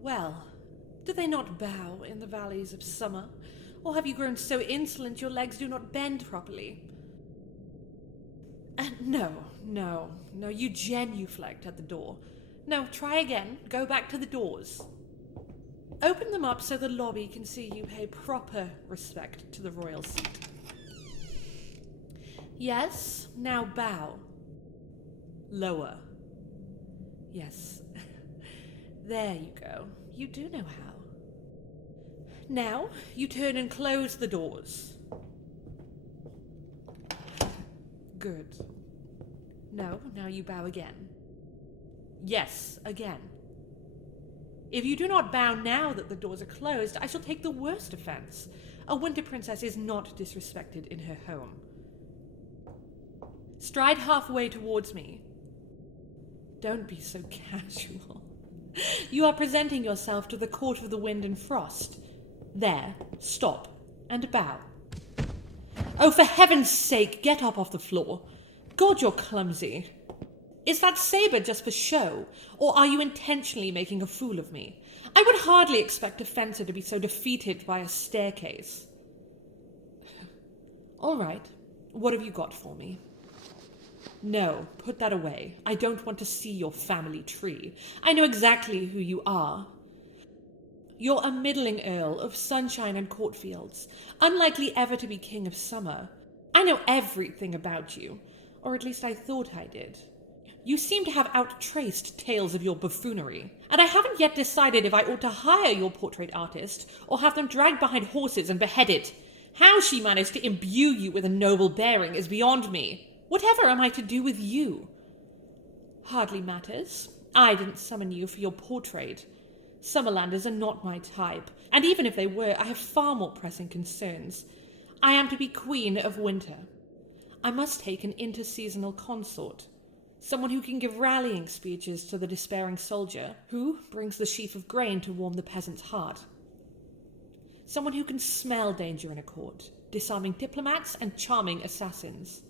Well, do they not bow in the valleys of summer? Or have you grown so insolent your legs do not bend properly? No, you genuflect at the door. No, try again. Go back to the doors. Open them up so the lobby can see you pay proper respect to the royal seat. Yes, now bow. Lower. Yes. There you go. You do know how. Now, you turn and close the doors. Good. No, now you bow again. Yes, again. If you do not bow now that the doors are closed, I shall take the worst offense. A winter princess is not disrespected in her home. Stride halfway towards me. Don't be so casual. You are presenting yourself to the court of the wind and frost. There, stop, and bow. Oh, for heaven's sake, get up off the floor. God, you're clumsy. Is that saber just for show, or are you intentionally making a fool of me? I would hardly expect a fencer to be so defeated by a staircase. All right, what have you got for me? No, put that away. I don't want to see your family tree. I know exactly who you are. You're a middling earl of sunshine and courtfields, unlikely ever to be king of summer. I know everything about you, or at least I thought I did. You seem to have out-traced tales of your buffoonery, and I haven't yet decided if I ought to hire your portrait artist or have them dragged behind horses and beheaded. How she managed to imbue you with a noble bearing is beyond me. Whatever am I to do with you? Hardly matters. I didn't summon you for your portrait. Summerlanders are not my type, and even if they were, I have far more pressing concerns. I am to be queen of winter. I must take an interseasonal consort, someone who can give rallying speeches to the despairing soldier, who brings the sheaf of grain to warm the peasant's heart. Someone who can smell danger in a court, disarming diplomats and charming assassins.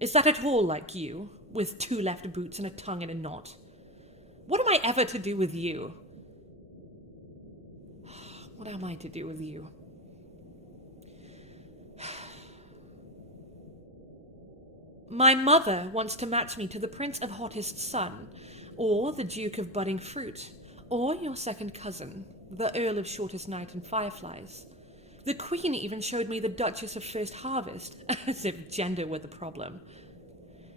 Is that at all like you, with 2 left boots and a tongue in a knot? What am I ever to do with you? What am I to do with you? My mother wants to match me to the Prince of Hottest Sun, or the Duke of Budding Fruit, or your second cousin, the Earl of Shortest Night and Fireflies. The Queen even showed me the Duchess of First Harvest, as if gender were the problem.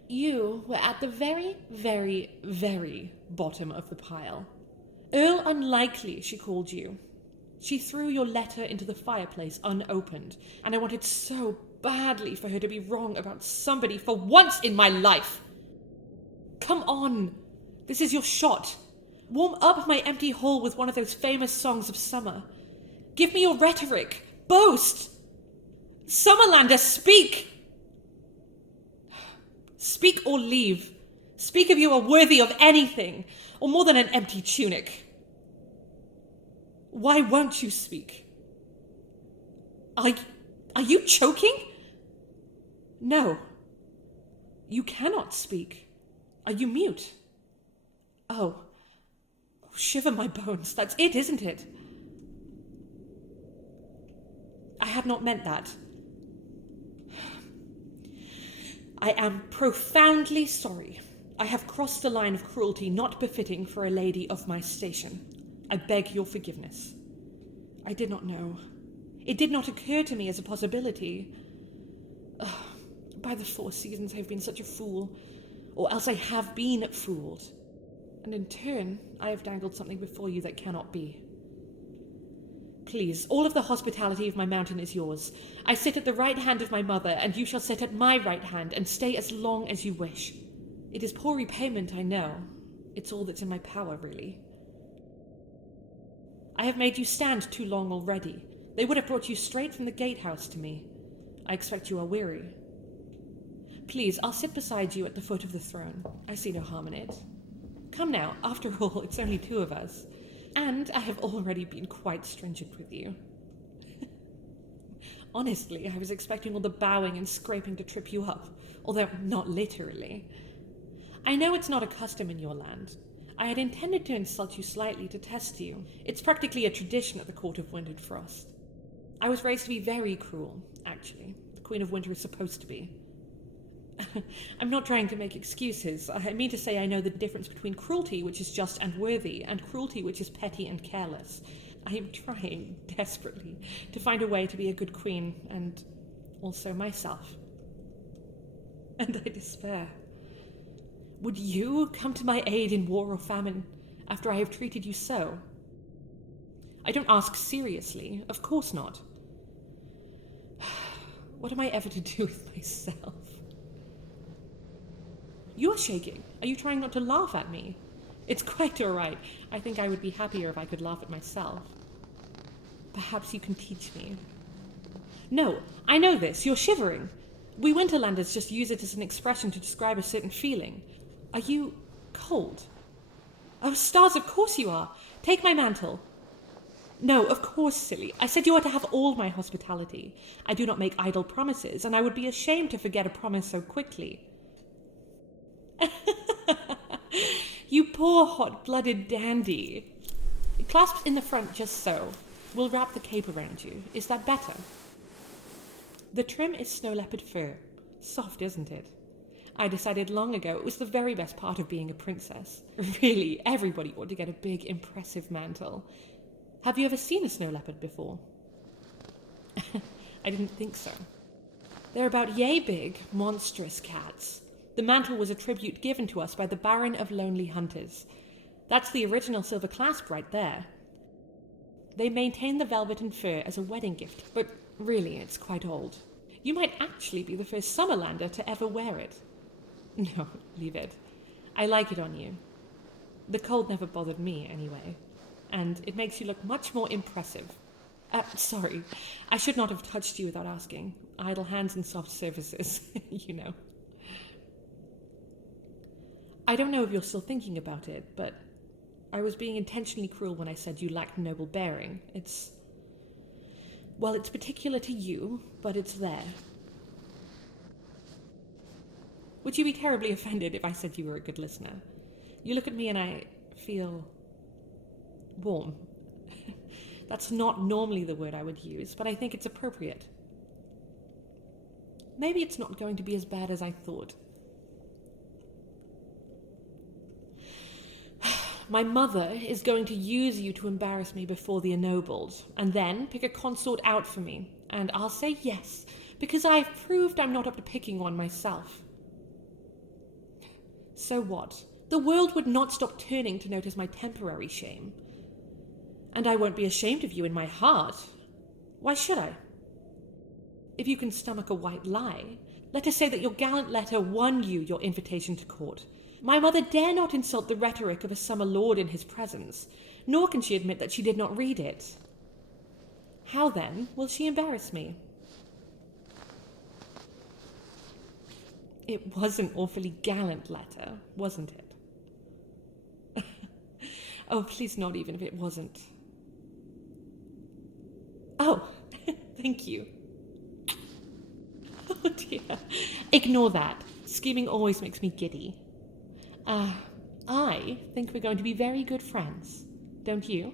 You were at the very, very, very bottom of the pile. Earl Unlikely, she called you. She threw your letter into the fireplace unopened, and I wanted so badly for her to be wrong about somebody for once in my life. Come on, this is your shot. Warm up my empty hole with one of those famous songs of summer. Give me your rhetoric. Boast! Summerlander, speak! Speak or leave. Speak if you are worthy of anything, or more than an empty tunic. Why won't you speak? Are you choking? No. You cannot speak. Are you mute? Oh, shiver my bones. That's it, isn't it? I had not meant that. I am profoundly sorry. I have crossed a line of cruelty not befitting for a lady of my station. I beg your forgiveness. I did not know. It did not occur to me as a possibility. By the 4 seasons, I have been such a fool. Or else I have been fooled. And in turn, I have dangled something before you that cannot be. Please, all of the hospitality of my mountain is yours. I sit at the right hand of my mother, and you shall sit at my right hand and stay as long as you wish. It is poor repayment, I know. It's all that's in my power, really. I have made you stand too long already. They would have brought you straight from the gatehouse to me. I expect you are weary. Please, I'll sit beside you at the foot of the throne. I see no harm in it. Come now, after all, it's only 2 of us. And I have already been quite stringent with you. Honestly, I was expecting all the bowing and scraping to trip you up, although not literally. I know it's not a custom in your land. I had intended to insult you slightly to test you. It's practically a tradition at the court of Wintered Frost. I was raised to be very cruel, actually. The Queen of Winter is supposed to be. I'm not trying to make excuses. I mean to say I know the difference between cruelty, which is just and worthy, and cruelty, which is petty and careless. I am trying, desperately, to find a way to be a good queen, and also myself. And I despair. Would you come to my aid in war or famine after I have treated you so? I don't ask seriously, of course not. What am I ever to do with myself? You're shaking. Are you trying not to laugh at me? It's quite all right. I think I would be happier if I could laugh at myself. Perhaps you can teach me. No, I know this. You're shivering. We Winterlanders just use it as an expression to describe a certain feeling. Are you cold? Oh, stars, of course you are. Take my mantle. No, of course, silly. I said you are to have all my hospitality. I do not make idle promises, and I would be ashamed to forget a promise so quickly. You poor hot-blooded dandy. Clasped in the front just so. We'll wrap the cape around you. Is that better? The trim is snow leopard fur. Soft, isn't it? I decided long ago it was the very best part of being a princess. Really, everybody ought to get a big, impressive mantle. Have you ever seen a snow leopard before? I didn't think so. They're about yay big, monstrous cats. The mantle was a tribute given to us by the Baron of Lonely Hunters. That's the original silver clasp right there. They maintain the velvet and fur as a wedding gift, but really it's quite old. You might actually be the first Summerlander to ever wear it. No, leave it. I like it on you. The cold never bothered me, anyway. And it makes you look much more impressive. Sorry, I should not have touched you without asking. Idle hands and soft surfaces, you know. I don't know if you're still thinking about it, but I was being intentionally cruel when I said you lacked noble bearing. It's particular to you, but it's there. Would you be terribly offended if I said you were a good listener? You look at me and I feel warm. That's not normally the word I would use, but I think it's appropriate. Maybe it's not going to be as bad as I thought. My mother is going to use you to embarrass me before the ennobled, and then pick a consort out for me, and I'll say yes, because I've proved I'm not up to picking one myself. So what? The world would not stop turning to notice my temporary shame. And I won't be ashamed of you in my heart. Why should I? If you can stomach a white lie, let us say that your gallant letter won you your invitation to court. My mother dare not insult the rhetoric of a summer lord in his presence, nor can she admit that she did not read it. How, then, will she embarrass me? It was an awfully gallant letter, wasn't it? Oh, please not even if it wasn't. Oh, thank you. Oh dear. Ignore that. Scheming always makes me giddy. I think we're going to be very good friends, don't you?